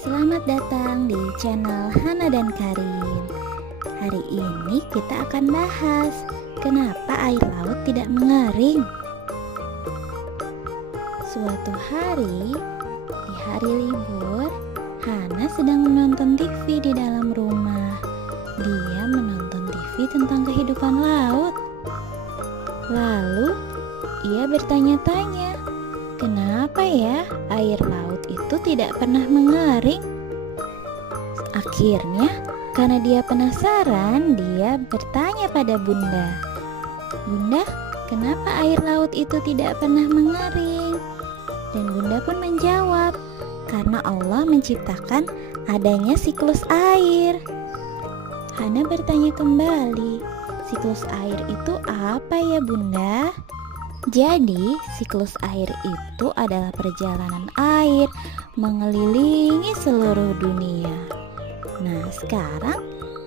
Selamat datang di channel Hana dan Karin. Hari ini kita akan bahas kenapa air laut tidak mengering. Suatu hari, di hari libur, Hana sedang menonton TV di dalam rumah. Dia menonton TV tentang kehidupan laut. Lalu, ia bertanya-tanya, kenapa ya air laut itu tidak pernah mengering? Akhirnya, karena dia penasaran, dia bertanya pada Bunda, "Bunda, kenapa air laut itu tidak pernah mengering?" Dan Bunda pun menjawab, "Karena Allah menciptakan adanya siklus air." Hana bertanya kembali, "Siklus air itu apa ya Bunda?" Jadi, siklus air itu adalah perjalanan air mengelilingi seluruh dunia. Nah, sekarang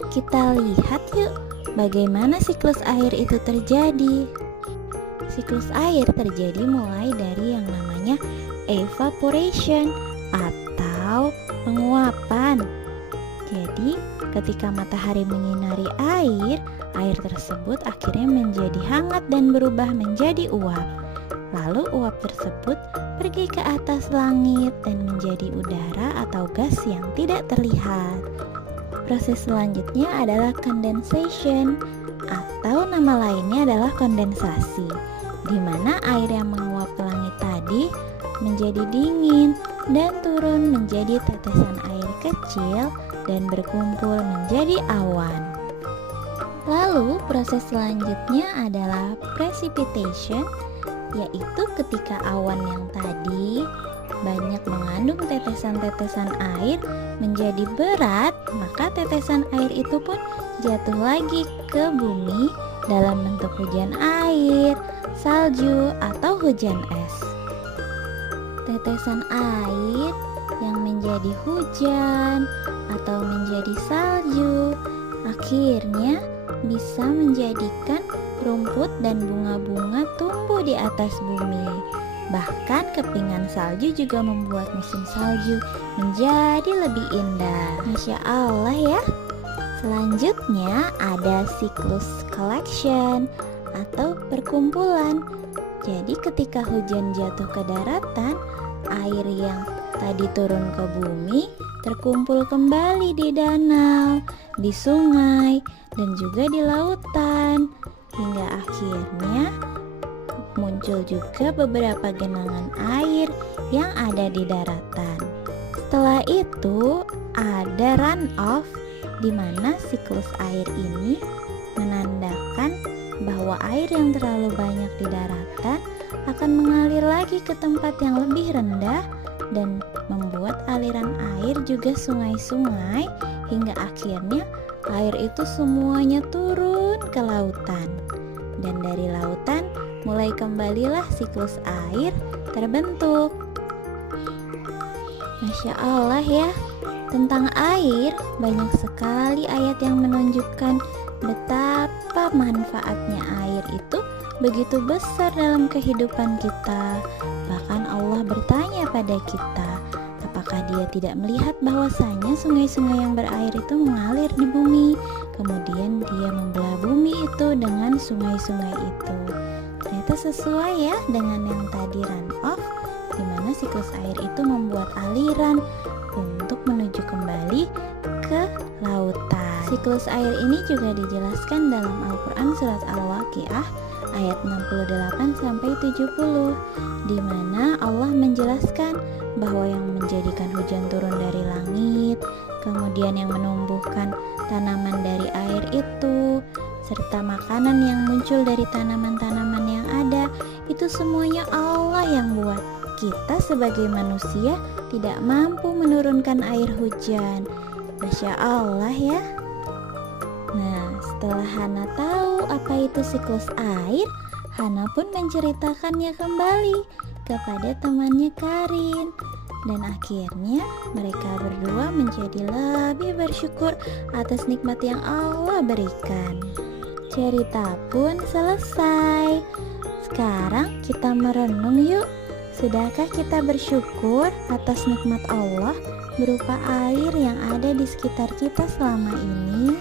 kita lihat yuk bagaimana siklus air itu terjadi. Siklus air terjadi mulai dari yang namanya evaporation atau penguapan. Jadi, ketika matahari menyinari air, air tersebut akhirnya menjadi hangat dan berubah menjadi uap. Lalu uap tersebut pergi ke atas langit dan menjadi udara atau gas yang tidak terlihat. Proses selanjutnya adalah condensation atau nama lainnya adalah kondensasi, di mana air yang menguap ke langit tadi menjadi dingin dan turun menjadi tetesan air kecil dan berkumpul menjadi awan. Lalu proses selanjutnya adalah precipitation, yaitu ketika awan yang tadi banyak mengandung tetesan-tetesan air menjadi berat, maka tetesan air itu pun jatuh lagi ke bumi dalam bentuk hujan air, salju, atau hujan es. Tetesan air yang menjadi hujan atau menjadi salju akhirnya bisa menjadikan rumput dan bunga-bunga tumbuh di atas bumi. Bahkan kepingan salju juga membuat musim salju menjadi lebih indah. Masya Allah ya. Selanjutnya ada siklus collection atau perkumpulan. Jadi ketika hujan jatuh ke daratan, air yang tadi turun ke bumi terkumpul kembali di danau, di sungai, dan juga di lautan, hingga akhirnya muncul juga beberapa genangan air yang ada di daratan. Setelah itu ada runoff, di mana siklus air ini menandakan bahwa air yang terlalu banyak di daratan akan mengalir lagi ke tempat yang lebih rendah dan membuat aliran air juga sungai-sungai hingga akhirnya air itu semuanya turun ke lautan. Dan dari lautan mulai kembalilah siklus air terbentuk. Masya Allah ya. Tentang air, banyak sekali ayat yang menunjukkan betapa manfaatnya air itu begitu besar dalam kehidupan kita. Bahkan Allah bertanya pada kita, apakah dia tidak melihat bahwasanya sungai-sungai yang berair itu mengalir di bumi, kemudian dia membelah bumi itu dengan sungai-sungai itu. Ternyata sesuai ya dengan yang tadi runoff, di mana siklus air itu membuat aliran untuk menuju kembali ke lautan. Siklus air ini juga dijelaskan dalam Al-Quran surat Al-Waqiah ayat 68 sampai 70, di mana Allah menjelaskan bahwa yang menjadikan hujan turun dari langit, kemudian yang menumbuhkan tanaman dari air itu, serta makanan yang muncul dari tanaman-tanaman yang ada, itu semuanya Allah yang buat. Kita sebagai manusia tidak mampu menurunkan air hujan. Masya Allah ya. Nah, setelah Hana tahu apa itu siklus air, Hana pun menceritakannya kembali kepada temannya Karin. Dan akhirnya mereka berdua menjadi lebih bersyukur atas nikmat yang Allah berikan. Cerita pun selesai. Sekarang kita merenung yuk. Sudahkah kita bersyukur atas nikmat Allah berupa air yang ada di sekitar kita selama ini